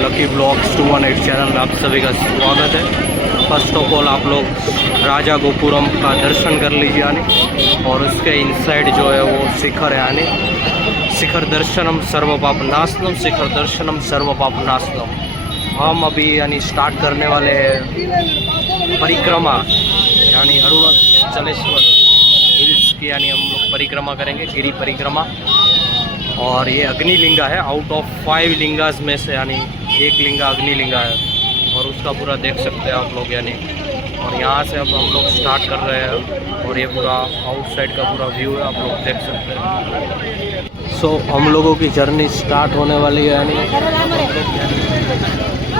Lucky blogs 218 channel में आप सभी का स्वागत है। फर्स्ट ऑफ ऑल आप लोग राजा गोपुरम का दर्शन कर लीजिए यानी, और उसके इनसाइड जो है वो शिखर है यानी शिखर दर्शनम सर्व पाप नाशनम, शिखर दर्शनम सर्व पाप नाशनम। हम अभी यानी स्टार्ट करने वाले हैं परिक्रमा यानी अरुणाचलेश्वर हिल्स की, यानी हम लोग परिक्रमा करेंगे, गिरी परिक्रमा। और ये अग्निलिंगा है, आउट ऑफ 5 लिंगास में से यानी एक लिंगा अग्निलिंगा है, और उसका पूरा देख सकते हैं आप लोग यानी। और यहाँ से अब हम लोग स्टार्ट कर रहे हैं, और ये पूरा आउटसाइड का पूरा व्यू है, आप लोग देख सकते हैं। सो हम लोगों की जर्नी स्टार्ट होने वाली है यानी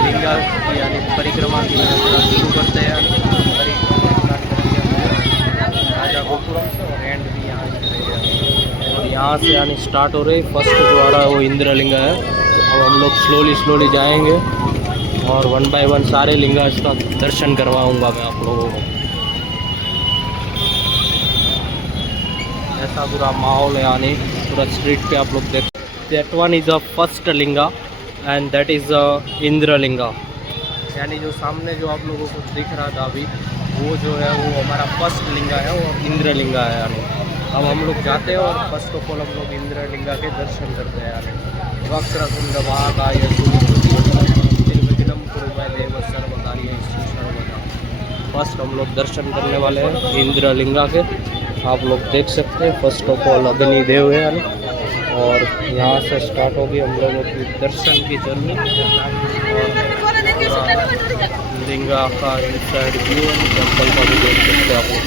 लिंगा की यानी परिक्रमा की शुरू करते हैं राजा गोपुरम से, और एंड भी यहाँ और यहाँ से यानी स्टार्ट हो रही। फर्स्ट जो आ रहा है वो इंद्रलिंगा है। अब हम लोग स्लोली जाएंगे और 1 बाय 1 सारे लिंगा इसका दर्शन करवाऊंगा मैं आप लोगों को। ऐसा पूरा माहौल है यानी पूरा स्ट्रीट पे आप लोग देख। That one is a first linga and that is a Indralinga, यानी जो सामने जो आप लोगों को दिख रहा था अभी वो जो है वो हमारा फर्स्ट लिंगा है, वो इंद्रलिंगा है यानी। अब हम लोग जाते हैं और फर्स्ट ऑफ ऑल हम लोग इंद्रलिंगा के दर्शन करते हैं यानी। वक्रतुंड महाकाय निर्विघ्नं कुरु मे देव सर्वकार्येषु सर्वदा। फर्स्ट हम लोग दर्शन करने वाले हैं इंद्रलिंगा के, आप लोग देख सकते हैं। फर्स्ट ऑफ ऑल अग्निदेव है यानी, और यहाँ से स्टार्ट होगी हम लोगों की दर्शन की जर्नी। लिंगा का इनसाइड व्यू टेम्पल का भी देख सकते हैं आप लोग,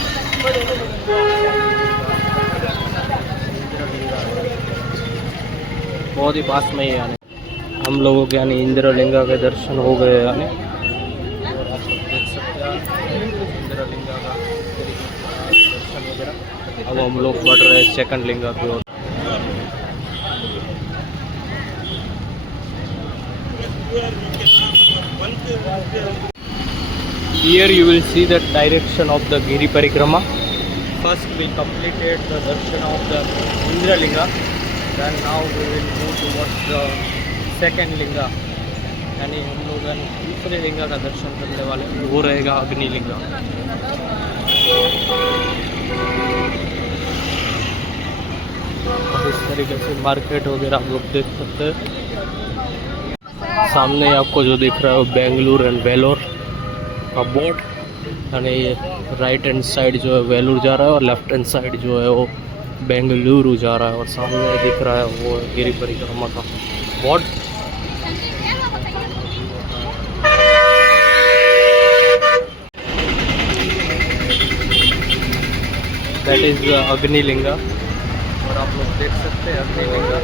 बहुत ही पास में ही यानी हम लोगों के यानी इंद्रलिंगा के दर्शन हो गए यानी। और आप लोग देख सकते हैं इंद्रलिंगा का दर्शन वगैरह। अब हम लोग बढ़ रहे हैं सेकंड लिंगा की ओर। Here you will see the direction of the Giri Parikrama. First we completed the darshan of the Indralinga, then now we will move towards the second linga, यानी हम लोग दूसरे लिंगा का दर्शन करने वाले, वो रहेगा अग्निलिंगा। इस तरीके से मार्केट वगैरह आप लोग देख सकते हैं। सामने आपको जो दिख रहा है वो बेंगलुरु एंड वेलोर का बोर्ड, यानी ये राइट हैंड साइड जो है वेलूर जा रहा है और लेफ्ट हैंड साइड जो है वो बेंगलुरु जा रहा है, और सामने दिख रहा है वो गिरी परिक्रमा का बोर्ड। दैट इज़ अग्निलिंगा, और आप लोग देख सकते हैं अग्निलिंगा।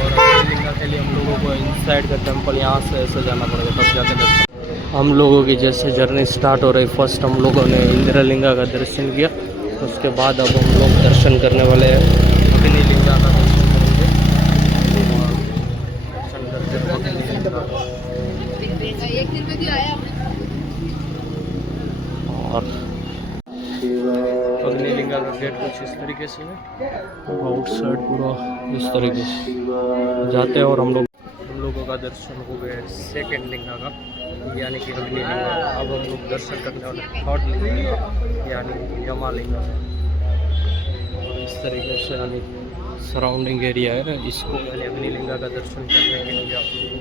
और अग्निलिंगा के लिए हम लोगों को इनसाइड का टेम्पल यहाँ से ऐसे जाना पड़ेगा, तब जाके दर्शन। हम लोगों की जैसे जर्नी स्टार्ट हो रही, फर्स्ट हम लोगों ने इंद्रलिंगा का दर्शन किया, उसके बाद अब हम लोग दर्शन करने वाले हैं अग्निलिंगा का दर्शन करेंगे। और अग्निलिंगा का गेट कुछ इस तरीके से है, आउटसाइड पूरा इस तरीके से जाते हैं। और हम लोगों का दर्शन हो गया सेकेंड लिंगा का, यानी कि अग्निलिंगा। अब हम लोग दर्शन करने वाले थर्ड लिंगा यानी यमालिंगा। और इस तरीके से यानी सराउंडिंग एरिया है, इसको यानी अग्निलिंगा का दर्शन करने के लिए आप लोग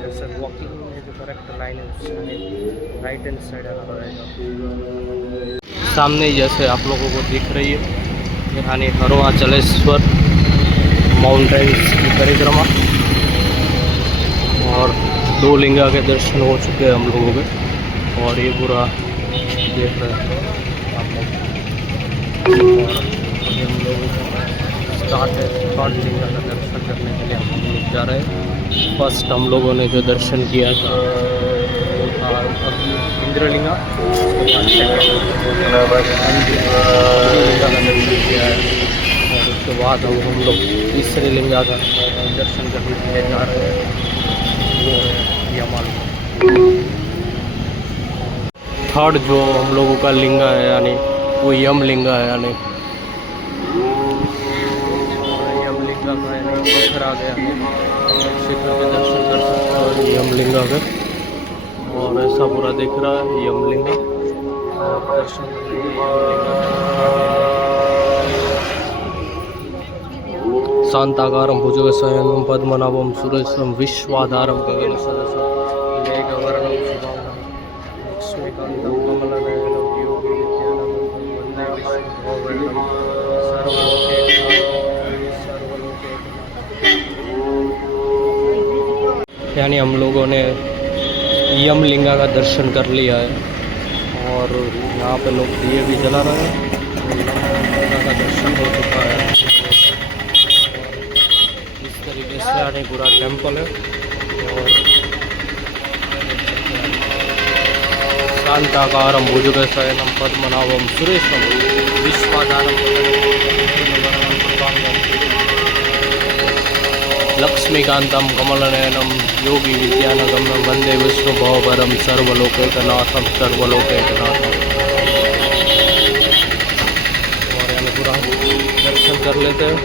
जैसे वॉकिंग में जो करेक्ट लाइन है उससे राइट हैंड साइड आना पड़ेगा। सामने जैसे आप लोगों को दिख रही है यानी अरुणाचलेश्वर माउंटेन्स की परिक्रमा, और 2 लिंगा के दर्शन हो चुके हैं हम लोगों के। और ये पूरा देख रहे हैं आप लोग, और अभी हम लोगों को स्टार्ट है थर्ड लिंगा का दर्शन करने के लिए हम लोग जा रहे हैं। फर्स्ट हम लोगों ने जो दर्शन किया था वो था इंद्रलिंगा, लिंगा का दर्शन किया है, और उसके बाद अब हम लोग तीसरे लिंगा का दर्शन करने के लिए जा रहे हैं, वो है यमालिंगा। थर्ड जो हम लोगों का लिंगा है यानी वो यमलिंगा है, यानी यमलिंगा का यानी शिखर आ गया, शिखर के दर्शन कर सकते हैं। यमलिंगा का, और ऐसा पूरा दिख रहा है यमलिंगा। और दर्शन शांताकारं भुजगशयनं पद्मनाभं सुरेशं विश्वाधारं गगनसदृशं मेघवर्णं शुभांगं लक्ष्मीकान्तं कमलनयनं योगिविद्यानगं वन्दे विष्णुभवनं सर्वलोके। यानी हम लोगों ने यमलिंगा का दर्शन कर लिया है और यहाँ पे लोग दिए भी जला रहे हैं। यमलिंगा का दर्शन हो चुका है। इस तरीके से यानी पूरा टेम्पल है। और शांताकारं भुजगशयनं पद्मनाभं सुरेशं विश्वाधारं लक्ष्मीकान्तं कमलनयनं योगी विद्यानगम्यं वन्दे विष्णुभवरं सर्वलोकैकनाथं सर्वलोकैकनाथं। और यानी पूरा दर्शन कर लेते हैं।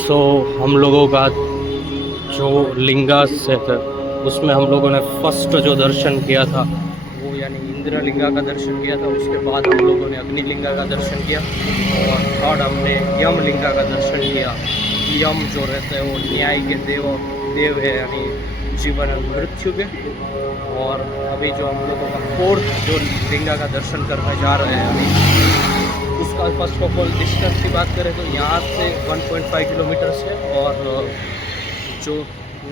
सो हम लोगों का जो लिंगा से था उसमें हम लोगों ने फर्स्ट जो दर्शन किया था वो यानी इंद्रलिंगा का दर्शन किया था। उसके बाद हम लोगों ने अग्निलिंगा का दर्शन किया और थर्ड हमने यमलिंगा का दर्शन किया। यम जो रहते हैं वो न्याय के देव है यानी जीवन और मृत्यु के। और अभी जो हम लोगों का फोर्थ जो लिंगा का दर्शन करने जा रहे हैं अभी उसका फर्स्ट ऑफ ऑल डिस्टेंस की बात करें तो यहाँ से 1.5 किलोमीटर है। और जो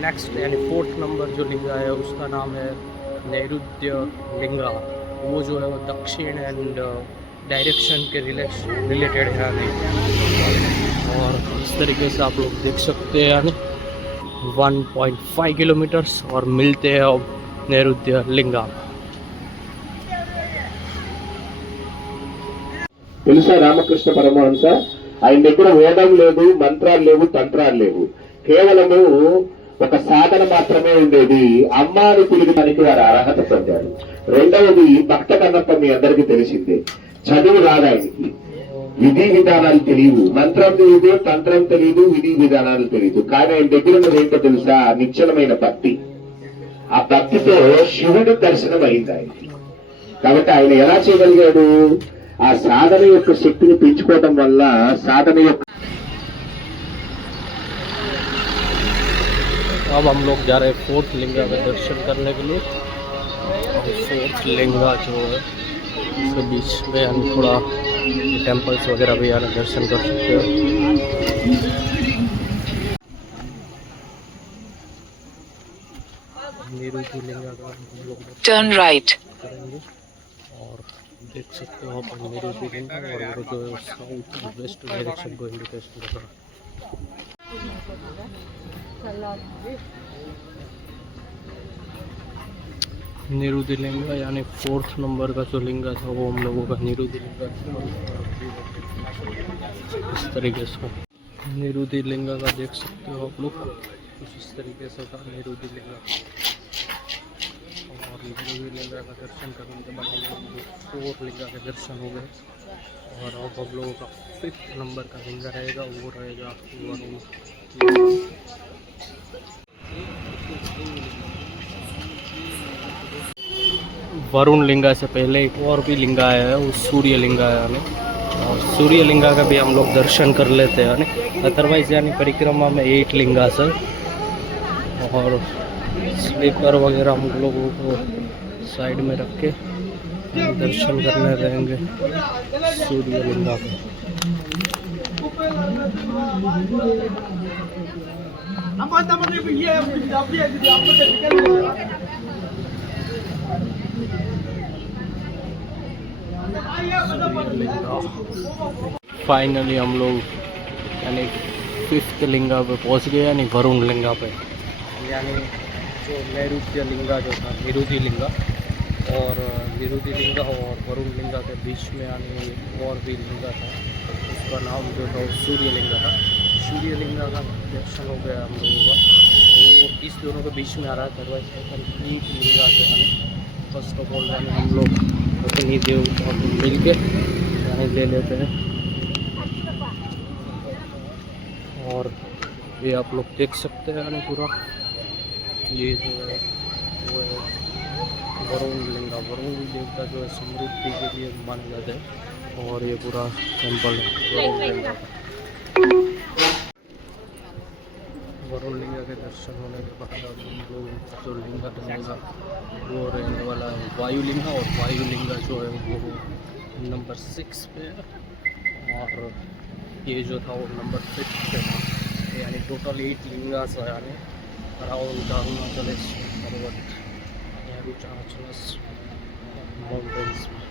नेक्स्ट यानी फोर्थ नंबर जो लिंगा है उसका नाम है नैऋत्य लिंगा। वो जो है वो दक्षिण एंड डायरेक्शन के रिलेटेड है यानी। और इस तरीके से आप लोग देख सकते हैं यानी 1.5 किलोमीटर्स और मिलते हैं अब नैऋत्य लिंगा। తెలుసా రామకృష్ణ పరమహంస ఆయన దగ్గర వేదం లేదు, మంత్రాలు లేవు, తంత్రాలు లేవు, కేవలము ఒక సాధన మాత్రమే ఉండేది. అమ్మాని పిలిచడానికి వారు అర్హత పొందారు. రెండవది భక్త కన్నప్ప మీ అందరికీ తెలిసిందే, చదువు రాదు ఆయనకి, విధి విధానాలు తెలియవు, మంత్రం తెలియదు, తంత్రం తెలియదు, విధి విధానాలు తెలియదు. కానీ ఆయన దగ్గర ఉన్నది ఏంటో తెలుసా? నిశ్చలమైన భక్తి. ఆ భక్తితో శివుడి దర్శనం అయింది ఆయనకి. కాబట్టి ఆయన ఎలా చేయగలిగాడు? ఆ సాధన యొక్క శక్తిని పెంచుకోవడం వల్ల సాధన యొక్క अब हम लोग जा रहे हैं फोर्थ लिंगा का दर्शन करने के लिए। और फोर्थ लिंगा जो है उसके बीच में हम थोड़ा टेम्पल्स वगैरह भी यानी दर्शन कर सकते हैं। निरुति लिंगा का हम लोग टर्न राइट करेंगे और देख सकते हो आप निरुति लिंगा। और वो जो है साउथ वेस्ट डायरेक्शन को इंडिकेशन कर रहा है। निरुति लिंगा यानी फोर्थ नंबर का जो लिंगा था वो हम लोगों का निरुति लिंगा इस तरीके से। निरुति लिंगा का देख सकते हो आप लोग कुछ इस तरीके से था निरुति लिंगा। और निरुति लिंगा का दर्शन करने के बाद हम लोग फोर लिंगा के दर्शन हो गए। और अब हम लोगों का फिफ्थ नंबर का लिंगा रहेगा वो रहेगा वरुण लिंगा से पहले एक और भी लिंगा है वो सूर्य लिंगा है यानी। और सूर्य लिंगा का भी हम लोग दर्शन कर लेते हैं यानी। अदरवाइज यानी परिक्रमा में 8 लिंगा से और स्लीपर वगैरह हम लोगों को साइड में रख के दर्शन करने रहेंगे सूर्य लिंगा को। फाइनली हम लोग यानी फिफ्थ लिंगा पे पहुंच गए यानी वरुण लिंगा पे। यानी जो नैऋत्य लिंगा जो था निरुति लिंगा और निरुति लिंगा और वरुण लिंगा के बीच में यानी और भी लिंगा था उसका नाम जो था वो सूर्य लिंगा था। सूर्य लिंगा का दर्शन हो गया हम लोगों का। वो इस दोनों के बीच में आ रहा है। अदरवाइज कंप्लीट लिंगा जो है फर्स्ट ऑफ ऑल यानी हम लोग अपनी देव मिल के यानी ले लेते हैं। ये आप लोग देख सकते हैं यानी पूरा ये जो है वो है वरुण लिंगा। वरुण देवता जो है समृद्धि के लिए माने जाते हैं और ये पूरा टेम्पल है वरुण लिंगा का। वरुण लिंगा के दर्शन होने के बाद अब हम लोग जो लिंगा रहेगा वो रहने वाला है वायुलिंगा, और वायुलिंगा जो है वो नंबर 6 पे है और ये जो था वो नंबर 5 पे था। यानी टोटल 8 लिंगास है यानी अराउंड अरुणाचल पर्वत या अरुणाचल माउंटेन्स में।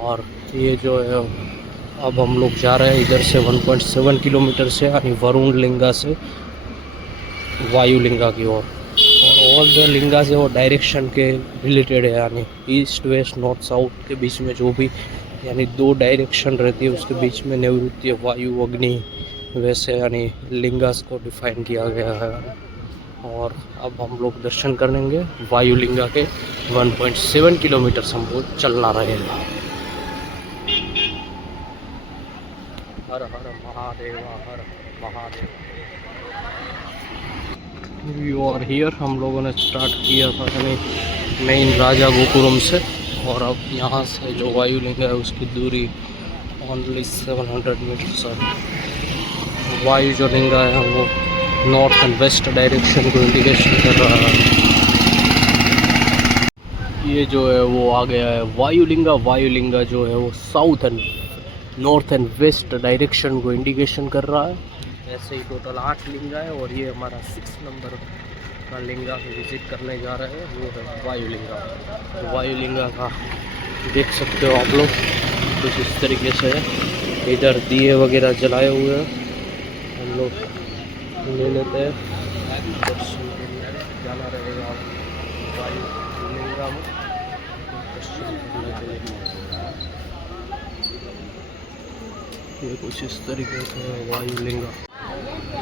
और ये जो है अब हम लोग जा रहे हैं इधर से 1.7 किलोमीटर से यानी वरुण लिंगा से वायुलिंगा की ओर। और ऑल जो लिंगा से वो डायरेक्शन के रिलेटेड है यानी ईस्ट वेस्ट नॉर्थ साउथ के बीच में जो भी यानी 2 डायरेक्शन रहती है उसके बीच में निवृत्ति वायु अग्नि वैसे यानी लिंगास को डिफाइन किया गया है। और अब हम लोग दर्शन करेंगे वायुलिंगा के 1.7 किलोमीटर हमको चलना रहेगा। हर हर महादेव हर महादेव। और हियर हम लोगों ने स्टार्ट किया था यानी मेन राजा गोपुरम से, और अब यहाँ से जो वायुलिंगा है उसकी दूरी ओनली 700 मीटर्स है। वायु जो लिंगा है वो नॉर्थ एंड वेस्ट डायरेक्शन को इंडिकेशन कर रहा है। ये जो है वो आ गया है वायुलिंगा। वायुलिंगा जो है वो south and north and west direction को इंडिकेशन कर रहा है। ऐसे ही टोटल 8 लिंगा है और ये हमारा 6 नंबर का लिंगा विजिट करने जा रहे हैं वो है वायुलिंगा। तो वायुलिंगा का देख सकते हो आप लोग कुछ इस तरीके से है। इधर दिए वगैरह जलाए हुए हैं, हम लोग ले लेते हैं दर्शन के लिए जाना रहेगा वायुलिंगा में दर्शन करने के लिए। ये कुछ इस तरीके से वायुलिंगा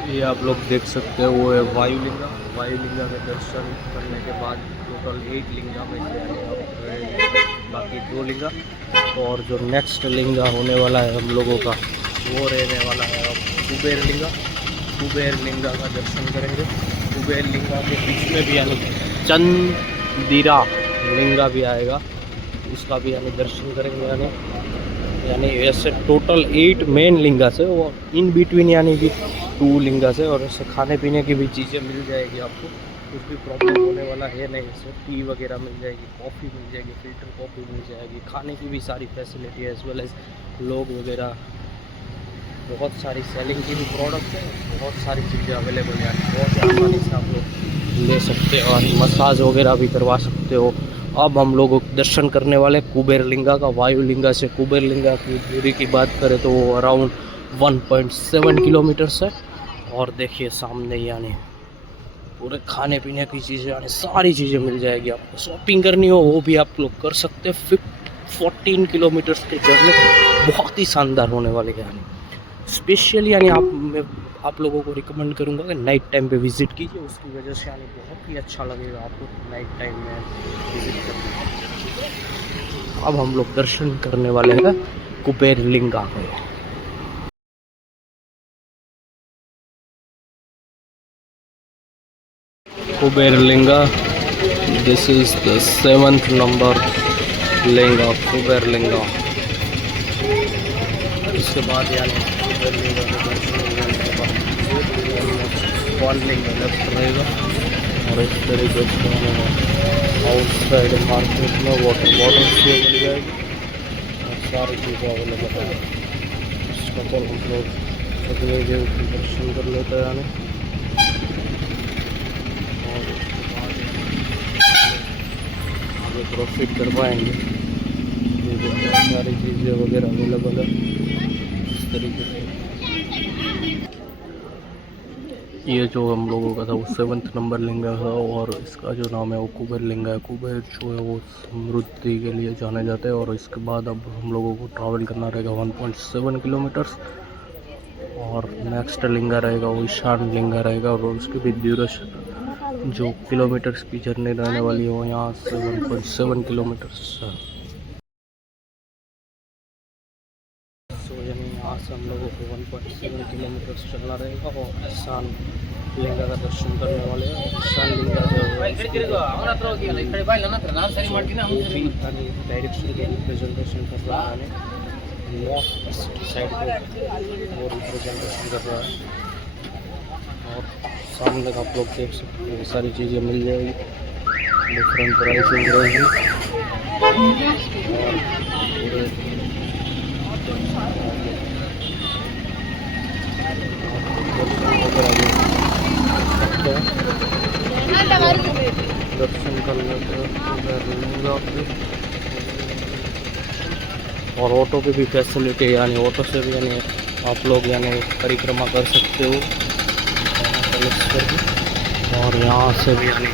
ये आप लोग देख सकते हो वो है वायुलिंगा। वायुलिंगा के दर्शन करने के बाद टोटल 8 लिंगा में बाकी 2 लिंगा। और जो नेक्स्ट लिंगा होने वाला है हम लोगों का वो रहने वाला है अब कुबेर लिंगा। कुबेर लिंगा का दर्शन करेंगे। कुबेर लिंगा के बीच में भी यानी चंदिरा लिंगा भी आएगा, उसका भी यानी दर्शन करेंगे। यानी ऐसे टोटल 8 मेन लिंगा से और इन बिटवीन यानी कि 2 लिंगा से। और ऐसे खाने पीने की भी चीज़ें मिल जाएगी आपको, कुछ भी प्रॉब्लम होने वाला है नहीं। इससे टी वगैरह मिल जाएगी, कॉफ़ी मिल जाएगी, फिल्टर कॉफ़ी मिल जाएगी, खाने की भी सारी फैसिलिटी है एज वेल एज लोग वगैरह बहुत सारी सेलिंग की भी प्रोडक्ट है, बहुत सारी चीज़ें अवेलेबल है। बहुत आसानी से आप लोग ले सकते हो और मसाज वगैरह भी करवा सकते हो। अब हम लोग दर्शन करने वाले कुबेर लिंगा का। वायुलिंगा से कुबेर लिंगा की दूरी की बात करें तो वो अराउंड 1.7 किलोमीटर्स है। और देखिए सामने यानी पूरे खाने पीने की चीज़ें यानी सारी चीज़ें मिल जाएगी। आपको शॉपिंग करनी हो वो भी आप लोग कर सकते हैं। 14 किलोमीटर्स की जर्नी बहुत ही शानदार होने वाली है। यानी स्पेशली यानी आप लोगों को रिकमेंड करूँगा कि नाइट टाइम पे विज़िट कीजिए, उसकी वजह से यानी बहुत ही अच्छा लगेगा आपको नाइट टाइम में विज़िट करना। अब हम लोग दर्शन करने वाले हैं कुबेर लिंगा के। Kubera linga, this is the 7th number linga, Kubera linga. इसके बाद यानी कुबेर लिंगा के दर्शन करने के बाद 1 लिंगा लेफ्ट रहेगा। और इस तरीके से आउटसाइड मार्केट में वाटर बॉटल्स भी मिल जाएगी और सारी चीज़ें अवेलेबल है। इसका पर हम लोग अगले देव के दर्शन कर लेते हैं यानी। और उसके बाद आगे प्रोफिट कर पाएंगे। ये बहुत सारी चीज़ें वगैरह अवेलेबल है इस तरीके से। ये जो हम लोगों का था वो 7th नंबर लिंगा था और इसका जो नाम है वो कुबेर लिंगा है। कुबेर जो है वो समृद्धि के लिए जाने जाते हैं। और इसके बाद अब हम लोगों को ट्रैवल करना रहेगा 1.7 किलोमीटर्स। और नेक्स्ट लिंगा रहेगा वो ईशान लिंगा रहेगा और उसकी भी ड्यूरेशन जो किलोमीटर्स की जर्नी रहने वाली है वो यहाँ से 1.7 किलोमीटर्स है। तो यानी यहाँ से हम लोगों को 1.7 किलोमीटर चलना रहेगा और ईशान लिंगा का दर्शन करने वाले हैं। ईशान लिंगा जो डायरेक्शन के रिप्रेजेंटेशन कर रहा है, नॉर्थ ईस्ट साइड को वो रिप्रेजेंटेशन कर रहा है। और सामने आप लोग देख सकते हैं सारी चीज़ें मिल जाएगी, डिफरेंट प्राइसिंग रहेगी। दर्शन करने और ऑटो की भी फैसिलिटी, यानी ऑटो से भी यानी आप लोग यानी परिक्रमा कर सकते हो कलेश्वर की। और यहाँ से भी यानी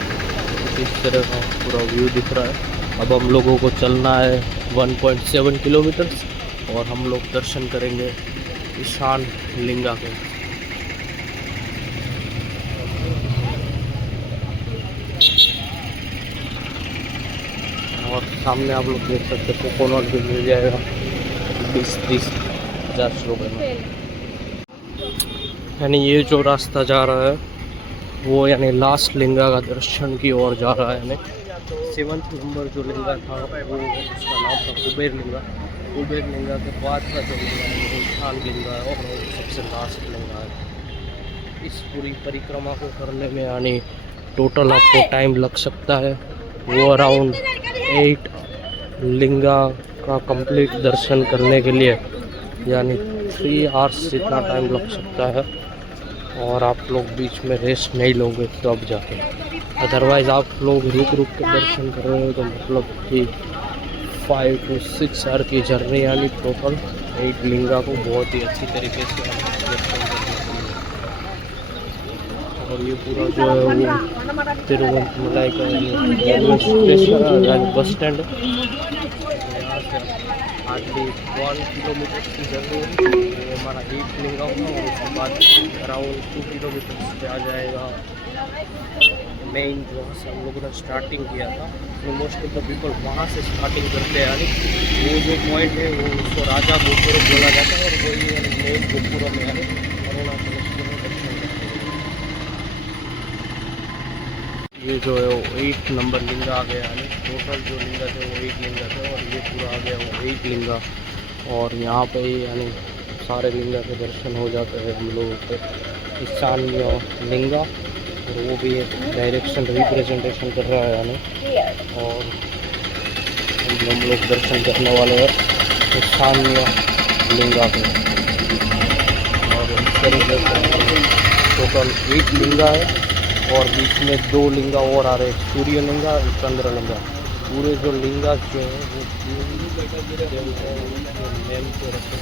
इस तरह का पूरा व्यू दिख रहा है। अब हम लोगों को चलना है 1.7 किलोमीटर और हम लोग दर्शन करेंगे ईशान लिंगा के। और सामने आप लोग देख सकते हैं कोकोनट भी मिल जाएगा 20-30-50 रुपये में। यानी ये जो रास्ता जा रहा है वो यानी लास्ट लिंगा का दर्शन की ओर जा रहा है। यानी 7th नंबर जो लिंगा था वो उसका नाम था कुबेर लिंगा। कुबेर लिंगा के बाद का जो लिंगा है वो ईशान लिंगा है और वो सबसे लास्ट लिंगा है। इस पूरी परिक्रमा को करने में यानी टोटल आपको टाइम लग सकता है वो अराउंड 8 लिंगा का कंप्लीट दर्शन करने के लिए यानी 3 आवर्स जितना टाइम लग सकता है। और आप लोग बीच में रेस्ट नहीं लोगे तो अब जाके, अदरवाइज़ आप लोग रुक रुक के दर्शन कर रहे हो तो मतलब कि 5 to 6 आवर की जर्नी यानी टोटल 8 लिंगा को बहुत ही अच्छी तरीके से दर्शन करने के लिए। और ये पूरा जो है वो तिरुवंतमलाई का रेलवे स्टेशन यानी बस स्टैंड है। यहाँ से हार्डली 1 किलोमीटर की जर्नी है, वो हमारा 8 लिंगा होगा और उसके बाद अराउंड 2 किलोमीटर पे आ जाएगा मेन, जहाँ से हम लोगों ने स्टार्टिंग किया था। तो मोस्ट ऑफ द पीपल वहाँ से स्टार्टिंग करते हैं। यानी वो जो पॉइंट है वो उसको राजा गोपुरम बोला जाता है और वही यानी मेन गोपुरम यानी अरुणाचल में दर्शन करते हैं। ये जो है वो 8 नंबर लिंगा आ गया, यानी टोटल जो लिंगा थे वो 8 लिंगा थे और ये पूरा आ गया वो 8 लिंगा। और यहाँ पे यानी सारे लिंगा के दर्शन हो जाते हैं हम लोगों के। ईशान लिंगा और वो भी एक डायरेक्शन रिप्रेजेंटेशन कर रहा है यानी। और हम लोग दर्शन करने वाले हैं ईशान लिंगा के। और इस तरीके से टोटल 8 लिंगा है और बीच में 2 लिंगा और आ रहे हैं, सूर्य लिंगा और चंद्र लिंगा। पूरे जो लिंगा जो है वो नेम पे रखे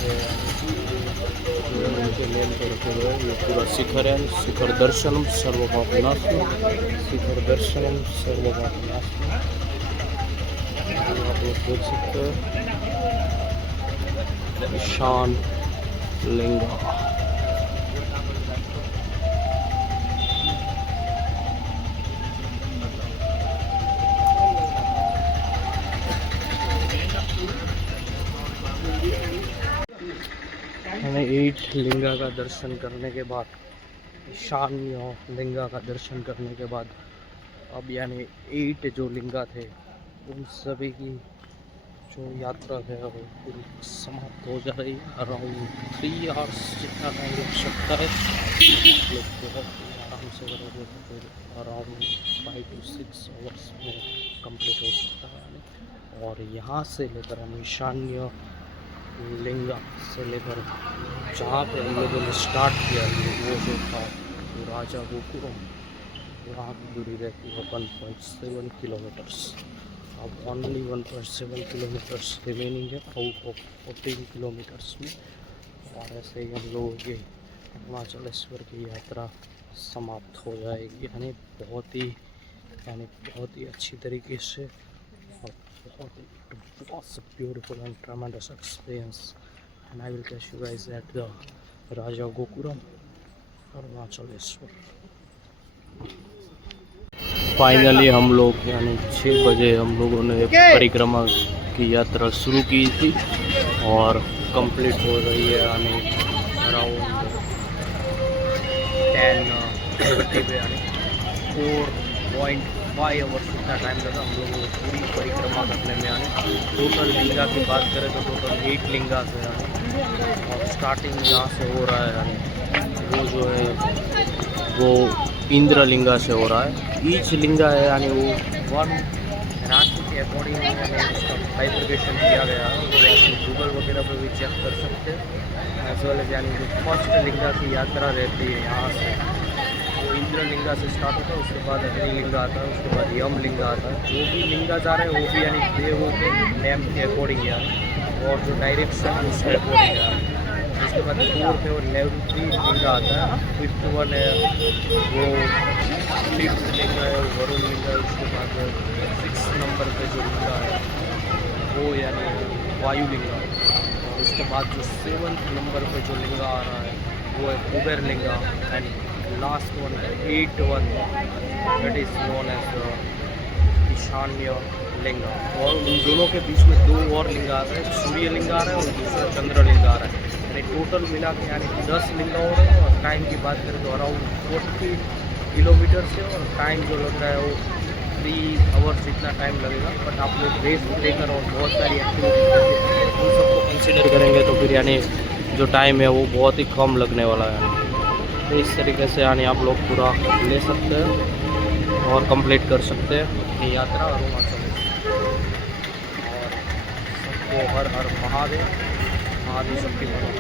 गए हैं, ये पूरा शिखर है। शिखर दर्शनम सर्वपापनाशनम, शिखर दर्शनम सर्वपापनाशनम। आप लोग देख सकते हैं ईशान लिंगा। हमें 8 लिंगा का दर्शन करने के बाद, ईशान लिंगा का दर्शन करने के बाद अब यानी 8 जो लिंगा थे उन सभी की जो यात्रा है वो पूरी समाप्त हो जा रही है। अराउंड 3 आवर्स जितना टाइम लग सकता है। लोग बहुत आराम से करोगे तो फिर अराउंड 5 to 6 आवर्स में कंप्लीट हो सकता है। और यहाँ से लेकर हम ईशान्य लिंगा से लेकर जहाँ पे हम लोगों ने स्टार्ट किया वो जो था वो राजा गोपुरम, वहाँ की दूरी रहती है 1.7 किलोमीटर्स। अब ओनली 1.7 किलोमीटर्स रिमेनिंग है आउट ऑफ 14 किलोमीटर्स में। और ऐसे ही हम लोगों की अरुणाचलेश्वर की यात्रा समाप्त हो जाएगी। यानी बहुत ही अच्छी तरीके से और it was a beautiful and tremendous experience, and I will catch you guys at the Raja Gopuram, Arunachaleshwar. Finally हम लोग यानी 6 बजे हम लोगों ने परिक्रमा की यात्रा शुरू की थी और कंप्लीट हो रही है यानी अराउंड 10:30 पे यानी 4.5 आवर्स इतना टाइम लगा हम लोगों को पूरी परिक्रमा करने में यानी। टोटल लिंगा की बात करें तो टोटल 8 लिंगा से यानी, और स्टार्टिंग यहाँ से हो रहा है यानी वो जो है वो इंद्र लिंगा से हो रहा है। ईच लिंगा है यानी वो 1 राशि के अकॉर्डिंग उसका बाइफर्केशन किया गया है। गूगल वगैरह पर भी चेक कर सकते हैं। एज वेल एज यानी जो फर्स्ट लिंगा की यात्रा रहती है यहाँ से वो इंद्र लिंगा से स्टार्ट होता है, उसके बाद अग्नि लिंगा आता है, उसके बाद यम लिंगा आता है। जो भी लिंगा जा रहे हैं वो भी यानी देवों के नेम के अकॉर्डिंग यानी, और जो डायरेक्शन उसके अकॉर्डिंग यानी। उसके बाद 4th और 11th लिंगा आता है। 5th वन है वो 5th लिंगा है वो वरुण लिंगा है। उसके बाद 6th नंबर पे जो लिंगा है वो यानी वायु लिंगा है। और उसके बाद जो 7th नंबर पे जो लिंगा आ रहा है वो है Kubera Linga. And last one है 8th one that is known as Ishanya Linga. और उन दोनों के बीच में 2 और लिंगा आ रहे हैं, सूर्य लिंगा आ रहा है और दूसरा चंद्र लिंगा आ रहा है। यानी टोटल मिला के यानी 10 लिंगा हो रहे हैं। और टाइम की बात करें तो अराउंड 40 किलोमीटर से, और टाइम जो लग रहा है वो 3 आवर्स इतना टाइम लगेगा। बट आप लोग रेस्ट लेकर और बहुत सारी एक्टिविटी करके उन सबको कंसिडर करेंगे तो फिर यानी जो टाइम है वो बहुत ही कम लगने वाला है। तो इस तरीके से यानी आप लोग पूरा ले सकते हैं और कंप्लीट कर सकते हैं ये यात्रा अरुणाचल। और सबको हर हर महादेव, महादेव सबकी मदद।